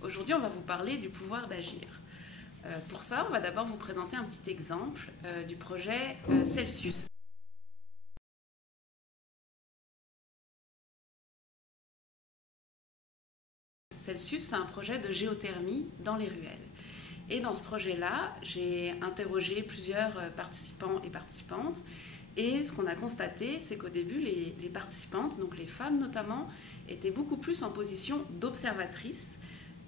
Aujourd'hui, on va vous parler du pouvoir d'agir. Pour ça, on va d'abord vous présenter un petit exemple du projet Celsius. Celsius, c'est un projet de géothermie dans les ruelles. Et dans ce projet-là, j'ai interrogé plusieurs participants et participantes. Et ce qu'on a constaté, c'est qu'au début, les participantes, donc les femmes notamment, étaient beaucoup plus en position d'observatrices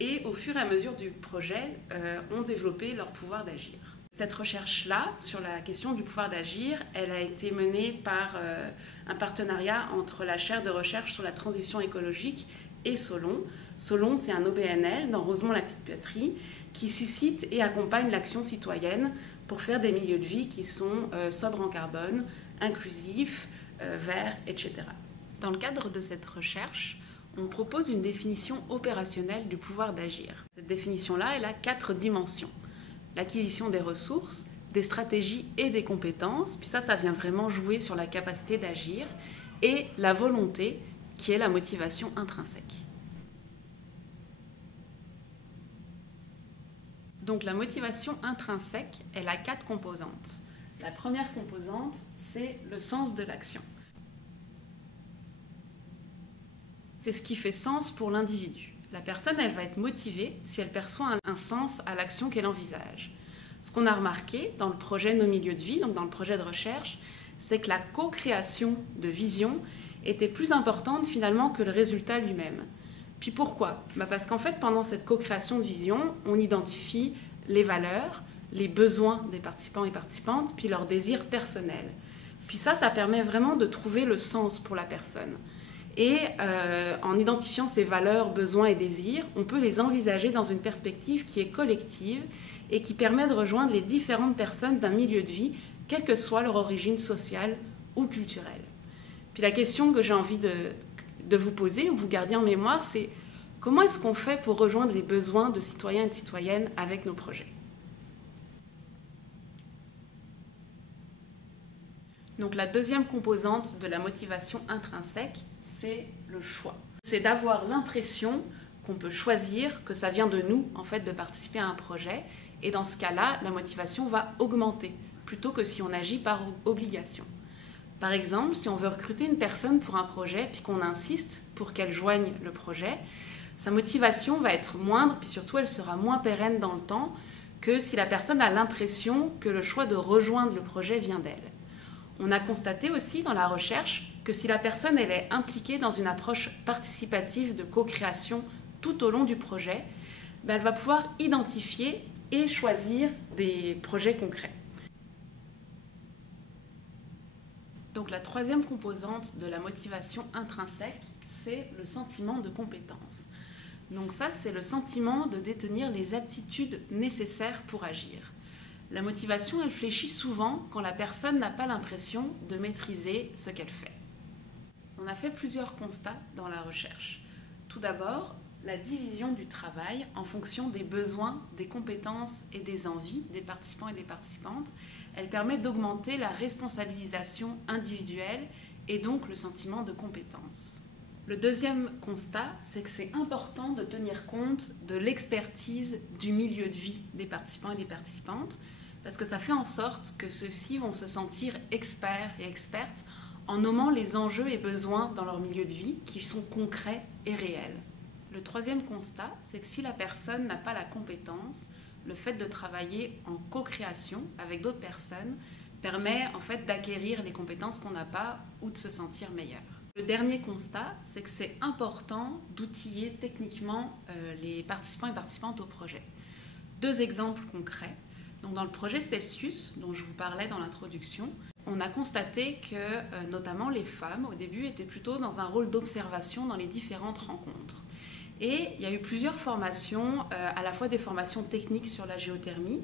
et au fur et à mesure du projet, ont développé leur pouvoir d'agir. Cette recherche-là, sur la question du pouvoir d'agir, elle a été menée par un partenariat entre la chaire de recherche sur la transition écologique et Solon. Solon, c'est un OBNL dans Rosemont-la-Petite-Patrie qui suscite et accompagne l'action citoyenne pour faire des milieux de vie qui sont sobres en carbone, inclusifs, verts, etc. Dans le cadre de cette recherche, on propose une définition opérationnelle du pouvoir d'agir. Cette définition-là, elle a 4 dimensions. L'acquisition des ressources, des stratégies et des compétences, puis ça vient vraiment jouer sur la capacité d'agir, et la volonté, qui est la motivation intrinsèque. Donc la motivation intrinsèque, elle a 4 composantes. La première composante, c'est le sens de l'action. C'est ce qui fait sens pour l'individu. La personne, elle va être motivée si elle perçoit un sens à l'action qu'elle envisage. Ce qu'on a remarqué dans le projet Nos milieux de vie, donc dans le projet de recherche, c'est que la co-création de vision était plus importante finalement que le résultat lui-même. Puis pourquoi ? Parce qu'en fait, pendant cette co-création de vision, on identifie les valeurs, les besoins des participants et participantes, puis leurs désirs personnels. Puis ça permet vraiment de trouver le sens pour la personne. Et en identifiant ces valeurs, besoins et désirs, on peut les envisager dans une perspective qui est collective et qui permet de rejoindre les différentes personnes d'un milieu de vie, quelle que soit leur origine sociale ou culturelle. Puis la question que j'ai envie de vous poser, ou vous garder en mémoire, c'est comment est-ce qu'on fait pour rejoindre les besoins de citoyens et de citoyennes avec nos projets ? Donc la deuxième composante de la motivation intrinsèque, c'est le choix. C'est d'avoir l'impression qu'on peut choisir, que ça vient de nous, en fait, de participer à un projet. Et dans ce cas-là, la motivation va augmenter, plutôt que si on agit par obligation. Par exemple, si on veut recruter une personne pour un projet, puis qu'on insiste pour qu'elle joigne le projet, sa motivation va être moindre, puis surtout elle sera moins pérenne dans le temps que si la personne a l'impression que le choix de rejoindre le projet vient d'elle. On a constaté aussi dans la recherche que si la personne elle est impliquée dans une approche participative de co-création tout au long du projet, elle va pouvoir identifier et choisir des projets concrets. Donc la troisième composante de la motivation intrinsèque, c'est le sentiment de compétence. Donc ça, c'est le sentiment de détenir les aptitudes nécessaires pour agir. La motivation, elle fléchit souvent quand la personne n'a pas l'impression de maîtriser ce qu'elle fait. On a fait plusieurs constats dans la recherche. Tout d'abord, la division du travail en fonction des besoins, des compétences et des envies des participants et des participantes, elle permet d'augmenter la responsabilisation individuelle et donc le sentiment de compétence. Le deuxième constat, c'est que c'est important de tenir compte de l'expertise du milieu de vie des participants et des participantes, parce que ça fait en sorte que ceux-ci vont se sentir experts et expertes en nommant les enjeux et besoins dans leur milieu de vie qui sont concrets et réels. Le troisième constat, c'est que si la personne n'a pas la compétence, le fait de travailler en co-création avec d'autres personnes permet en fait d'acquérir les compétences qu'on n'a pas ou de se sentir meilleur. Le dernier constat, c'est que c'est important d'outiller techniquement les participants et participantes au projet. 2 exemples concrets. Donc dans le projet Celsius, dont je vous parlais dans l'introduction, on a constaté que notamment les femmes, au début, étaient plutôt dans un rôle d'observation dans les différentes rencontres. Et il y a eu plusieurs formations, à la fois des formations techniques sur la géothermie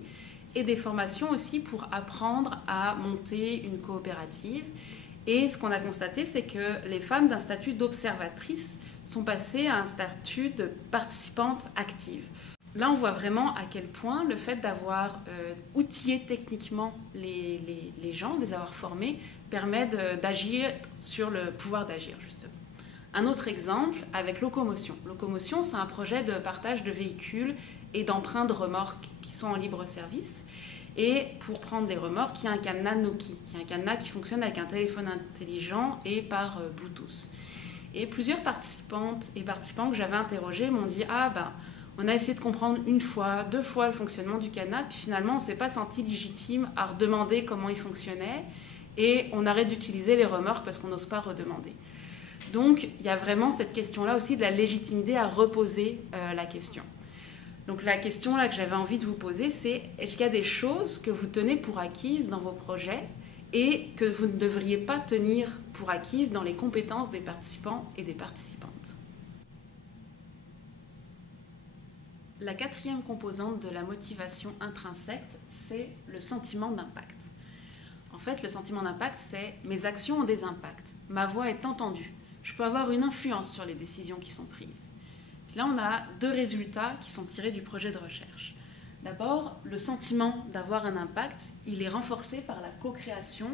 et des formations aussi pour apprendre à monter une coopérative. Et ce qu'on a constaté, c'est que les femmes d'un statut d'observatrice sont passées à un statut de participante active. Là, on voit vraiment à quel point le fait d'avoir outillé techniquement les gens, de les avoir formés, permet d'agir sur le pouvoir d'agir, justement. Un autre exemple avec Locomotion. Locomotion, c'est un projet de partage de véhicules et d'emprunt de remorques qui sont en libre service. Et pour prendre les remorques, il y a un cadenas Noki, qui est un cadenas qui fonctionne avec un téléphone intelligent et par Bluetooth. Et plusieurs participantes et participants que j'avais interrogés m'ont dit « Ah ben, on a essayé de comprendre une fois, deux fois le fonctionnement du cadenas, puis finalement on ne s'est pas senti légitime à redemander comment il fonctionnait et on arrête d'utiliser les remorques parce qu'on n'ose pas redemander. » Donc il y a vraiment cette question-là aussi de la légitimité à reposer la question. Donc la question là que j'avais envie de vous poser, c'est est-ce qu'il y a des choses que vous tenez pour acquises dans vos projets et que vous ne devriez pas tenir pour acquises dans les compétences des participants et des participantes? La quatrième composante de la motivation intrinsèque, c'est le sentiment d'impact. En fait, le sentiment d'impact, c'est mes actions ont des impacts, ma voix est entendue, je peux avoir une influence sur les décisions qui sont prises. Puis là, on a deux résultats qui sont tirés du projet de recherche. D'abord, le sentiment d'avoir un impact, il est renforcé par la co-création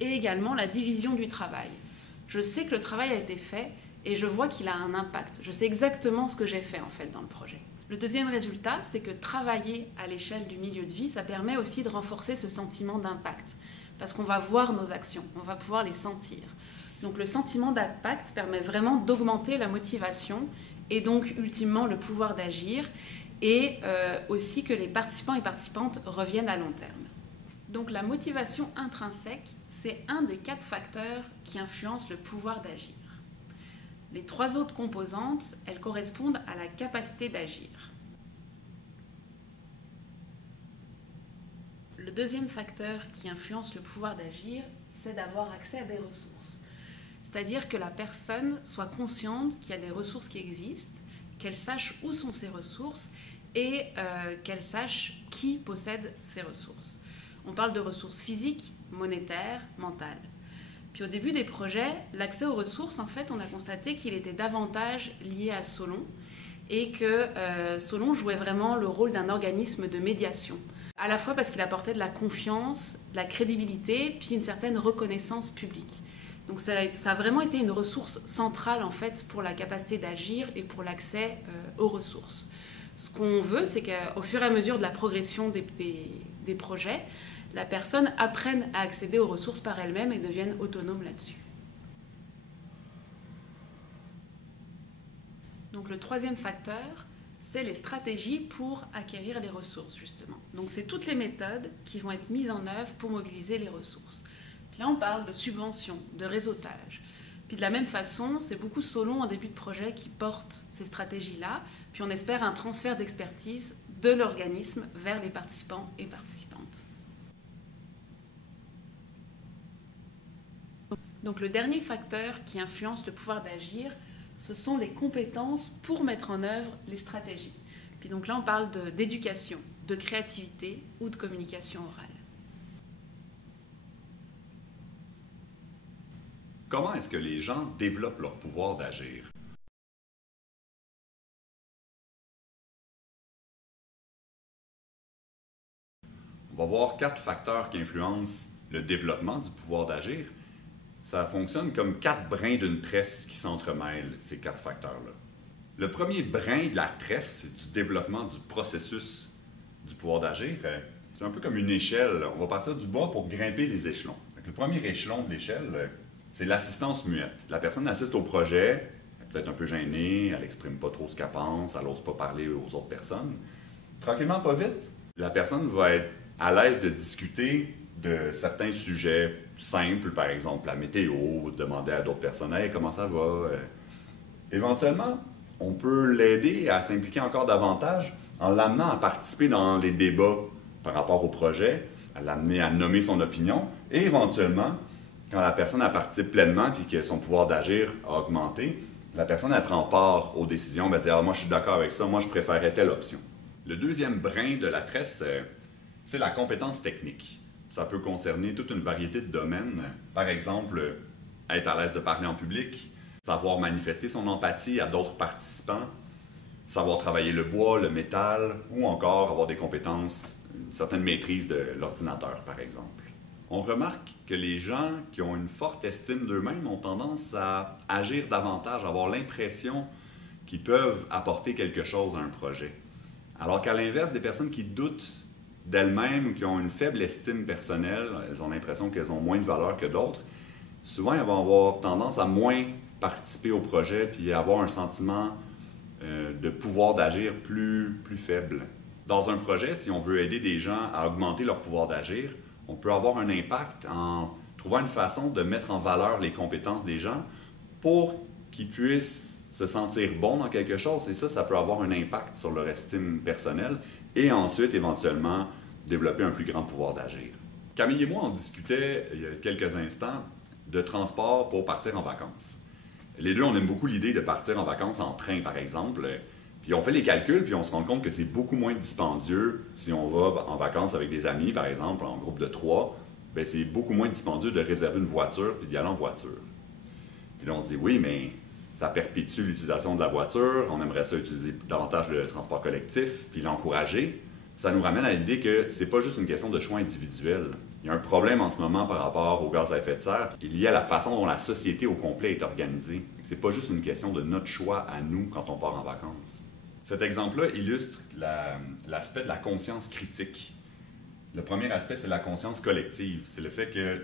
et également la division du travail. Je sais que le travail a été fait et je vois qu'il a un impact. Je sais exactement ce que j'ai fait en fait dans le projet. Le deuxième résultat, c'est que travailler à l'échelle du milieu de vie, ça permet aussi de renforcer ce sentiment d'impact. Parce qu'on va voir nos actions, on va pouvoir les sentir. Donc le sentiment d'impact permet vraiment d'augmenter la motivation et donc ultimement le pouvoir d'agir et aussi que les participants et participantes reviennent à long terme. Donc la motivation intrinsèque, c'est un des 4 facteurs qui influencent le pouvoir d'agir. Les 3 autres composantes, elles correspondent à la capacité d'agir. Le deuxième facteur qui influence le pouvoir d'agir, c'est d'avoir accès à des ressources. C'est-à-dire que la personne soit consciente qu'il y a des ressources qui existent, qu'elle sache où sont ces ressources et qu'elle sache qui possède ces ressources. On parle de ressources physiques, monétaires, mentales. Puis au début des projets, l'accès aux ressources, en fait, on a constaté qu'il était davantage lié à Solon et que Solon jouait vraiment le rôle d'un organisme de médiation. À la fois parce qu'il apportait de la confiance, de la crédibilité, puis une certaine reconnaissance publique. Donc ça a vraiment été une ressource centrale en fait pour la capacité d'agir et pour l'accès aux ressources. Ce qu'on veut, c'est qu'au fur et à mesure de la progression des projets, la personne apprenne à accéder aux ressources par elle-même et devienne autonome là-dessus. Donc le troisième facteur, c'est les stratégies pour acquérir les ressources, justement. Donc c'est toutes les méthodes qui vont être mises en œuvre pour mobiliser les ressources. Puis là, on parle de subventions, de réseautage. Puis de la même façon, c'est beaucoup Solon en début de projet qui porte ces stratégies-là. Puis on espère un transfert d'expertise de l'organisme vers les participants et participantes. Donc le dernier facteur qui influence le pouvoir d'agir, ce sont les compétences pour mettre en œuvre les stratégies. Puis donc là, on parle d'éducation, de créativité ou de communication orale. Comment est-ce que les gens développent leur pouvoir d'agir? On va voir 4 facteurs qui influencent le développement du pouvoir d'agir. Ça fonctionne comme 4 brins d'une tresse qui s'entremêlent, ces 4 facteurs-là. Le premier brin de la tresse du développement du processus du pouvoir d'agir, c'est un peu comme une échelle. On va partir du bas pour grimper les échelons. Donc, le premier échelon de l'échelle, c'est l'assistance muette. La personne assiste au projet, elle est peut-être un peu gênée, elle n'exprime pas trop ce qu'elle pense, elle n'ose pas parler aux autres personnes. Tranquillement, pas vite, la personne va être à l'aise de discuter de certains sujets simples, par exemple la météo, demander à d'autres personnes « Hey, comment ça va? » Éventuellement, on peut l'aider à s'impliquer encore davantage en l'amenant à participer dans les débats par rapport au projet, à l'amener à nommer son opinion et éventuellement, quand la personne elle participe pleinement et que son pouvoir d'agir a augmenté, la personne elle prend part aux décisions, elle dit « Ah, moi je suis d'accord avec ça, moi je préférerais telle option. » Le deuxième brin de la tresse, c'est la compétence technique. Ça peut concerner toute une variété de domaines. Par exemple, être à l'aise de parler en public, savoir manifester son empathie à d'autres participants, savoir travailler le bois, le métal, ou encore avoir des compétences, une certaine maîtrise de l'ordinateur, par exemple. On remarque que les gens qui ont une forte estime d'eux-mêmes ont tendance à agir davantage, à avoir l'impression qu'ils peuvent apporter quelque chose à un projet. Alors qu'à l'inverse, des personnes qui doutent d'elles-mêmes ou qui ont une faible estime personnelle, elles ont l'impression qu'elles ont moins de valeur que d'autres, souvent elles vont avoir tendance à moins participer au projet puis à avoir un sentiment de pouvoir d'agir plus faible. Dans un projet, si on veut aider des gens à augmenter leur pouvoir d'agir, on peut avoir un impact en trouvant une façon de mettre en valeur les compétences des gens pour qu'ils puissent se sentir bons dans quelque chose. Et ça peut avoir un impact sur leur estime personnelle et ensuite, éventuellement, développer un plus grand pouvoir d'agir. Camille et moi, on discutait il y a quelques instants de transport pour partir en vacances. Les deux, on aime beaucoup l'idée de partir en vacances en train, par exemple. Puis on fait les calculs, puis on se rend compte que c'est beaucoup moins dispendieux si on va en vacances avec des amis, par exemple, en groupe de 3. Bien, c'est beaucoup moins dispendieux de réserver une voiture puis d'y aller en voiture. Puis là, on se dit, oui, mais ça perpétue l'utilisation de la voiture. On aimerait ça utiliser davantage le transport collectif puis l'encourager. Ça nous ramène à l'idée que c'est pas juste une question de choix individuel. Il y a un problème en ce moment par rapport aux gaz à effet de serre. Il y a la façon dont la société au complet est organisée. C'est pas juste une question de notre choix à nous quand on part en vacances. Cet exemple-là illustre l'aspect de la conscience critique. Le premier aspect, c'est la conscience collective. C'est le fait que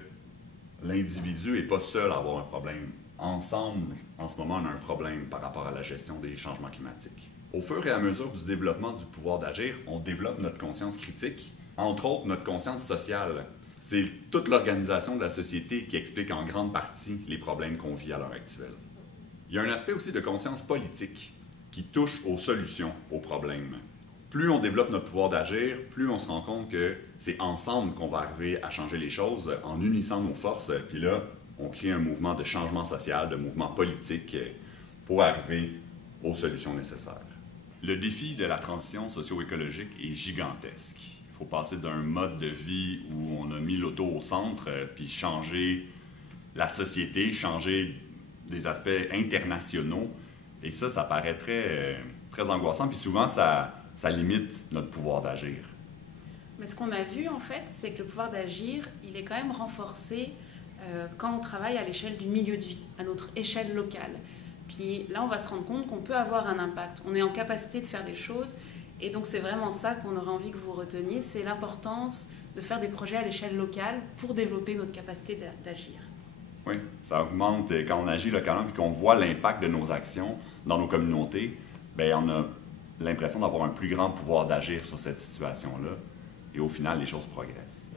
l'individu n'est pas seul à avoir un problème. Ensemble, en ce moment, on a un problème par rapport à la gestion des changements climatiques. Au fur et à mesure du développement du pouvoir d'agir, on développe notre conscience critique, entre autres notre conscience sociale. C'est toute l'organisation de la société qui explique en grande partie les problèmes qu'on vit à l'heure actuelle. Il y a un aspect aussi de conscience politique qui touche aux solutions aux problèmes. Plus on développe notre pouvoir d'agir, plus on se rend compte que c'est ensemble qu'on va arriver à changer les choses en unissant nos forces. Puis là, on crée un mouvement de changement social, de mouvement politique pour arriver aux solutions nécessaires. Le défi de la transition socio-écologique est gigantesque. Il faut passer d'un mode de vie où on a mis l'auto au centre, puis changer la société, changer des aspects internationaux. Et ça paraît très angoissant, puis souvent, ça limite notre pouvoir d'agir. Mais ce qu'on a vu, en fait, c'est que le pouvoir d'agir, il est quand même renforcé quand on travaille à l'échelle du milieu de vie, à notre échelle locale. Puis là, on va se rendre compte qu'on peut avoir un impact. On est en capacité de faire des choses. Et donc, c'est vraiment ça qu'on aurait envie que vous reteniez, c'est l'importance de faire des projets à l'échelle locale pour développer notre capacité d'agir. Oui, ça augmente quand on agit localement et qu'on voit l'impact de nos actions dans nos communautés. Bien, on a l'impression d'avoir un plus grand pouvoir d'agir sur cette situation-là. Et au final, les choses progressent.